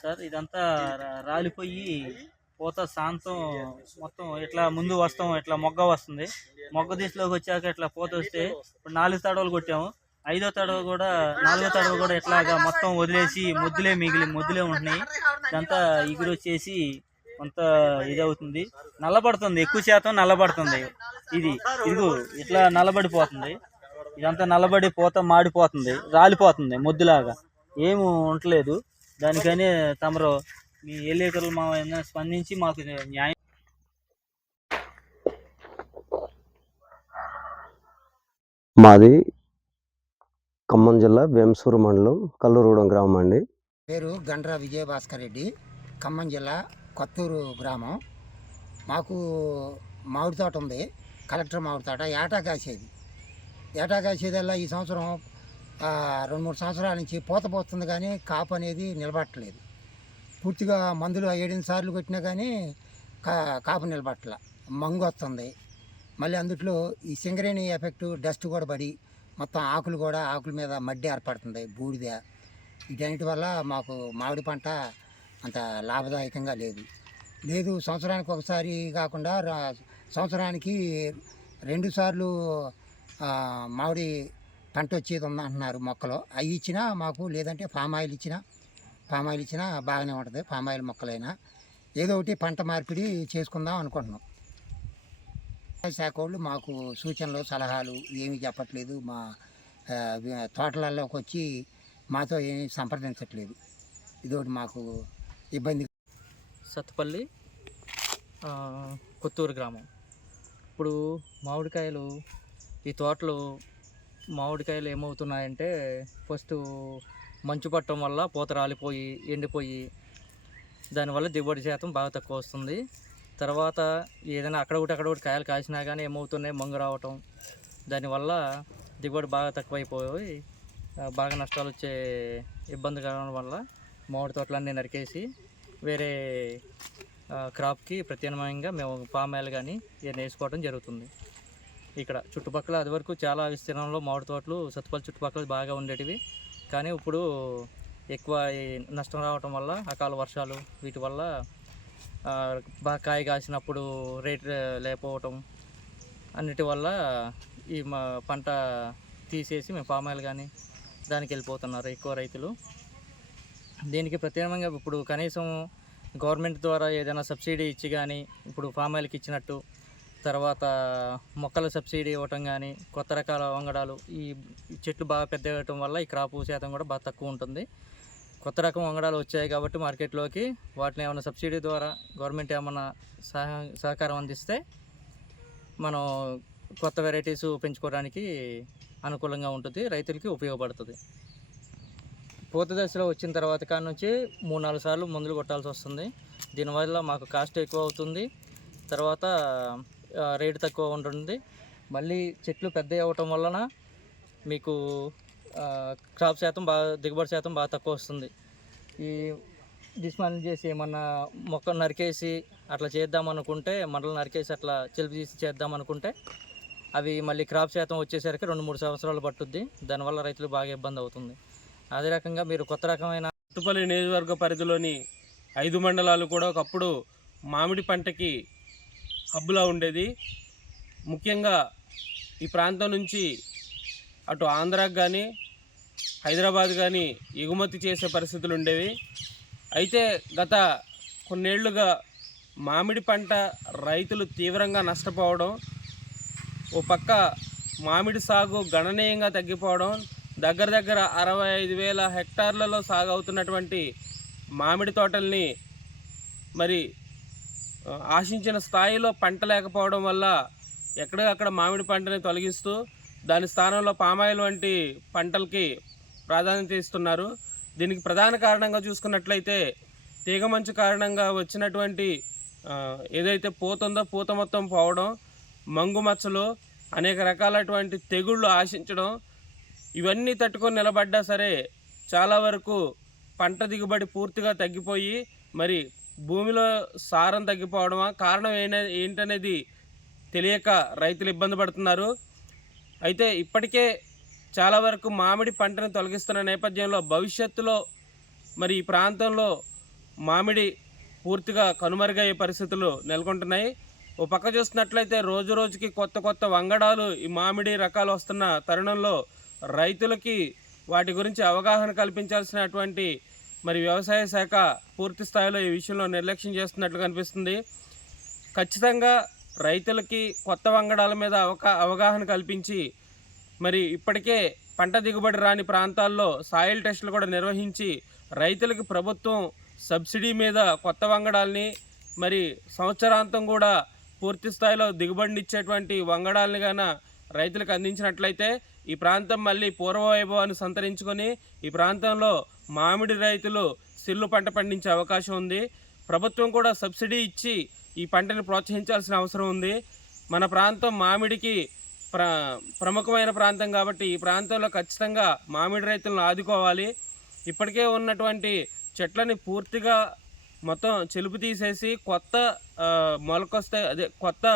Sir ఇదంతా రాలిపోయి పూత శాంతం మొత్తం ఇట్లా ముందు వస్తాం, ఇట్లా మొగ్గ వస్తుంది. మొగ్గ దిశలోకి వచ్చాక ఇట్లా పూత వస్తే ఇప్పుడు 4 తడవలు కొట్టాము. 5వ తడవ కూడా 4వ తడవ కూడా ఇట్లాగా మొత్తం వదిలేసి ముద్దులే ఉంటున్నాయి. ఇదంతా ఎగురు వచ్చేసి కొంత ఇదవుతుంది, నల్లబడుతుంది, ఎక్కువ శాతం నల్లబడుతుంది. ఇదిగో ఇట్లా నల్లబడిపోతుంది. ఇదంతా నల్లబడి పూత మాడిపోతుంది, రాలిపోతుంది, ముద్దులాగా ఏమి ఉండలేదు. దానికని తమరు మీ ఎల్లేకలు మా స్పందించి మాకు న్యాయం. మాది ఖమ్మం జిల్లా వేంసూరు మండలం కల్లూరుగూడెం గ్రామం అండి. పేరు గండ్ర విజయభాస్కర్ రెడ్డి, ఖమ్మం జిల్లా కొత్తూరు గ్రామం. మాకు మామిడి తోట ఉంది, కలెక్టర్ మామిడి తోట. ఏటా కాసేదల్లా ఈ సంవత్సరం 2-3 సంవత్సరాల నుంచి పూత పోతుంది, కానీ కాపు అనేది నిలబట్టలేదు. పూర్తిగా మందులు 7 సార్లు కొట్టినా కానీ కాపు నిలబట్టల, మంగు వస్తుంది. మళ్ళీ అందుట్లో ఈ సింగరేణి ఎఫెక్టు, డస్ట్ కూడా పడి మొత్తం ఆకుల మీద మడ్డి ఏర్పడుతుంది, బూడిద. వీటన్నిటి వల్ల మాకు మామిడి పంట అంత లాభదాయకంగా లేదు. సంవత్సరానికి ఒకసారి కాకుండా సంవత్సరానికి 2 సార్లు మామిడి పంట వచ్చేది ఉందంటున్నారు మొక్కలు. అవి ఇచ్చినా మాకు, లేదంటే పామ్ ఆయిల్ ఇచ్చినా బాగానే ఉంటుంది. పామ్ ఆయిల్ మొక్కలైనా ఏదో ఒకటి పంట మార్పిడి చేసుకుందాం అనుకుంటున్నాం. శాఖ వాళ్ళు మాకు సూచనలు సలహాలు ఏమీ చెప్పట్లేదు. మా తోటలలోకి వచ్చి మాతో ఏమీ సంప్రదించట్లేదు. ఇదొకటి మాకు ఇబ్బంది. సత్తుపల్లి, కొత్తూరు గ్రామం. ఇప్పుడు మామిడికాయలు, ఈ తోటలో మామిడికాయలు ఏమవుతున్నాయంటే, ఫస్ట్ మంచు పట్టడం వల్ల పూత రాలిపోయి ఎండిపోయి దానివల్ల దిగుబడి శాతం బాగా తక్కువ వస్తుంది. తర్వాత ఏదైనా అక్కడ ఒకటి కాయలు కాసినా కానీ ఏమవుతున్నాయి, మంగు రావటం, దానివల్ల దిగుబడి బాగా తక్కువైపోయి బాగా నష్టాలు వచ్చే ఇబ్బంది కావడం వల్ల మామిడి తోటలన్నీ నరికేసి వేరే క్రాప్కి ప్రత్యామ్నాయంగా మేము పామ్ ఆయిల్ కానీ ఇవన్నీ వేసుకోవడం జరుగుతుంది. ఇక్కడ చుట్టుపక్కల అది వరకు చాలా విస్తీర్ణంలో మామిడి తోటలు సత్తుపల్లి చుట్టుపక్కల బాగా ఉండేటివి. కానీ ఇప్పుడు ఎక్కువ ఈ నష్టం రావటం వల్ల అకాల వర్షాలు వీటి వల్ల బాగా కాయ కాసినప్పుడు రేట్ లేకపోవటం అన్నిటి వల్ల ఈ మా పంట తీసేసి మేము పామ్ ఆయిల్ కానీ దానికి వెళ్ళిపోతున్నారు ఎక్కువ రైతులు. దీనికి ప్రత్యేకంగా ఇప్పుడు కనీసం గవర్నమెంట్ ద్వారా ఏదైనా సబ్సిడీ ఇచ్చి కానీ ఇప్పుడు పామ్ ఆయిల్కి ఇచ్చినట్టు, తర్వాత మొక్కల సబ్సిడీ ఇవ్వటం కానీ, కొత్త రకాల వంగడాలు ఈ చెట్లు బాగా పెద్ద అవ్వటం వల్ల ఈ క్రాపు శాతం కూడా బాగా తక్కువ ఉంటుంది. కొత్త రకం వంగడాలు వచ్చాయి కాబట్టి మార్కెట్లోకి వాటిని ఏమైనా సబ్సిడీ ద్వారా గవర్నమెంట్ ఏమైనా సహకారం అందిస్తే మనం కొత్త వెరైటీస్ పెంచుకోవడానికి అనుకూలంగా ఉంటుంది, రైతులకి ఉపయోగపడుతుంది. పూత దశలో వచ్చిన తర్వాత కాడ నుంచి 3-4 సార్లు మందులు కొట్టాల్సి వస్తుంది. దీనివల్ల మాకు కాస్ట్ ఎక్కువ అవుతుంది, తర్వాత రేటు తక్కువ ఉంటుంది. మళ్ళీ చెట్లు పెద్ద అవ్వటం వలన మీకు క్రాప్ శాతం బాగా దిగుబడి శాతం బాగా తక్కువ వస్తుంది. ఈ డిస్మాండిల్ చేసి ఏమన్నా మొక్కను నరికేసి అట్లా చేద్దామనుకుంటే, మండలం నరికేసి అట్లా చెలుపు తీసి చేద్దామనుకుంటే అవి మళ్ళీ క్రాప్ శాతం వచ్చేసరికి 2-3 సంవత్సరాలు పట్టుద్ది. దానివల్ల రైతులు బాగా ఇబ్బంది అవుతుంది. అదే రకంగా మీరు కొత్త రకమైన సత్తుపల్లి నియోజకవర్గ పరిధిలోని 5 మండలాలు కూడా ఒకప్పుడు మామిడి పంటకి హబ్బులా ఉండేది. ముఖ్యంగా ఈ ప్రాంతం నుంచి అటు ఆంధ్రాకి కానీ హైదరాబాద్ కానీ ఎగుమతి చేసే పరిస్థితులు ఉండేవి. అయితే గత కొన్నేళ్లుగా మామిడి పంట రైతులు తీవ్రంగా నష్టపోవడం, ఓ పక్క మామిడి సాగు గణనీయంగా తగ్గిపోవడం, దగ్గర 65,000 హెక్టార్లలో సాగు అవుతున్నటువంటి మామిడి తోటల్ని మరి ఆశించిన స్థాయిలో పంట లేకపోవడం వల్ల ఎక్కడికక్కడ మామిడి పంటని తొలగిస్తూ దాని స్థానంలో పామాయిల్ వంటి పంటలకి ప్రాధాన్యత ఇస్తున్నారు. దీనికి ప్రధాన కారణంగా చూసుకున్నట్లయితే తీగమంచు కారణంగా వచ్చినటువంటి ఏదైతే పూత ఉందో పూత మొత్తం పోవడం, మంగు మచ్చలు, అనేక రకాలటువంటి తెగుళ్ళు ఆశించడం, ఇవన్నీ తట్టుకొని నిలబడ్డా సరే చాలా వరకు పంట దిగుబడి పూర్తిగా తగ్గిపోయి మరి భూమిలో సారం తగ్గిపోవడమా కారణం ఏంటనేది తెలియక రైతులు ఇబ్బంది పడుతున్నారు. అయితే ఇప్పటికే చాలా వరకు మామిడి పంటను తొలగిస్తున్న నేపథ్యంలో భవిష్యత్తులో మరి ఈ ప్రాంతంలో మామిడి పూర్తిగా కనుమరుగయ్యే పరిస్థితులు నెలకొంటున్నాయి. ఓ పక్క చూస్తున్నట్లయితే రోజు రోజుకి కొత్త వంగడాలు ఈ మామిడి రకాలు వస్తున్న తరుణంలో రైతులకి వాటి గురించి అవగాహన కల్పించాల్సినటువంటి మరి వ్యవసాయ శాఖ పూర్తి స్థాయిలో ఈ విషయంలో నిర్లక్ష్యం చేస్తున్నట్లు కనిపిస్తుంది. ఖచ్చితంగా రైతులకి కొత్త వంగడాల మీద అవగాహన కల్పించి మరి ఇప్పటికే పంట దిగుబడి రాని ప్రాంతాల్లో సాయిల్ టెస్టులు కూడా నిర్వహించి రైతులకు ప్రభుత్వం సబ్సిడీ మీద కొత్త వంగడాల్ని మరి సంవత్సరాంతం కూడా పూర్తి స్థాయిలో దిగుబడినిచ్చేటువంటి వంగడాలని గాన రైతులకు అందించినట్లయితే ఈ ప్రాంతం మళ్ళీ పూర్వవైభవాన్ని సంతరించుకొని ఈ ప్రాంతంలో మామిడి రైతులు సిల్లు పంట పండించే అవకాశం ఉంది. ప్రభుత్వం కూడా సబ్సిడీ ఇచ్చి ఈ పంటను ప్రోత్సహించాల్సిన అవసరం ఉంది. మన ప్రాంతం మామిడికి ప్రముఖమైన ప్రాంతం కాబట్టి ఈ ప్రాంతంలో ఖచ్చితంగా మామిడి రైతులను ఆదుకోవాలి. ఇప్పటికే ఉన్నటువంటి చెట్లని పూర్తిగా మొత్తం చెలుపు తీసేసి కొత్త మొలకొస్తే కొత్త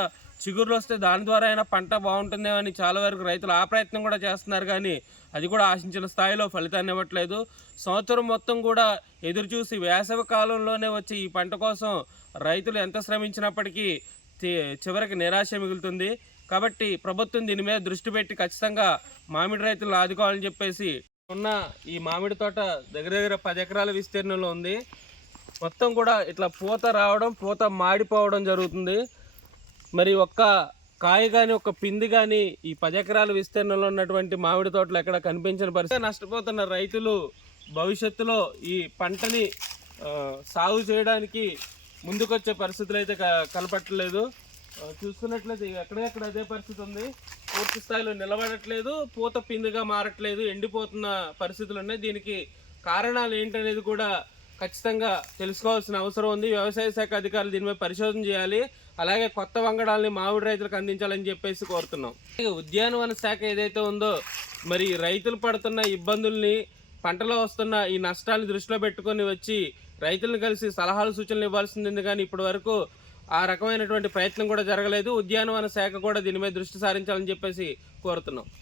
చిగురులు వస్తే దాని ద్వారా అయినా పంట బాగుంటుందేమో అని చాలా వరకు రైతులు ఆ ప్రయత్నం కూడా చేస్తున్నారు. కానీ అది కూడా ఆశించిన స్థాయిలో ఫలితాన్ని ఇవ్వట్లేదు. సంవత్సరం మొత్తం కూడా ఎదురు చూసి వేసవి కాలంలోనే వచ్చి ఈ పంట కోసం రైతులు ఎంత శ్రమించినప్పటికీ చివరికి నిరాశ మిగులుతుంది. కాబట్టి ప్రభుత్వం దీని మీద దృష్టి పెట్టి ఖచ్చితంగా మామిడి రైతులను ఆదుకోవాలని చెప్పేసి ఉన్న ఈ మామిడి తోట దగ్గర 10 ఎకరాల విస్తీర్ణంలో ఉంది. మొత్తం కూడా ఇట్లా పూత రావడం, పూత మాడిపోవడం జరుగుతుంది. మరి ఒక్క కాయ కానీ ఒక్క పిండి కానీ ఈ 10 ఎకరాల విస్తీర్ణంలో ఉన్నటువంటి మామిడి తోటలు ఎక్కడ కనిపించిన పరిస్థితి. నష్టపోతున్న రైతులు భవిష్యత్తులో ఈ పంటని సాగు చేయడానికి ముందుకొచ్చే పరిస్థితులు అయితే కనపట్టలేదు. చూసుకున్నట్లయితే ఎక్కడెక్కడ అదే పరిస్థితి ఉంది. పూర్తి స్థాయిలో నిలబడట్లేదు, పూత పిండిగా మారట్లేదు, ఎండిపోతున్న పరిస్థితులు ఉన్నాయి. దీనికి కారణాలు ఏంటనేది కూడా ఖచ్చితంగా తెలుసుకోవాల్సిన అవసరం ఉంది. వ్యవసాయ శాఖ అధికారులు దీనిపై పరిశోధన చేయాలి. అలాగే కొత్త వంగడాలని మామిడి రైతులకు అందించాలని చెప్పేసి కోరుతున్నాం. ఉద్యానవన శాఖ ఏదైతే ఉందో మరి రైతులు పడుతున్న ఇబ్బందుల్ని, పంటలో వస్తున్న ఈ నష్టాలను దృష్టిలో పెట్టుకొని వచ్చి రైతులను కలిసి సలహాలు సూచనలు ఇవ్వాల్సింది, కానీ ఇప్పటి వరకు ఆ రకమైనటువంటి ప్రయత్నం కూడా జరగలేదు. ఉద్యానవన శాఖ కూడా దీని మీద దృష్టి సారించాలని చెప్పేసి కోరుతున్నాం.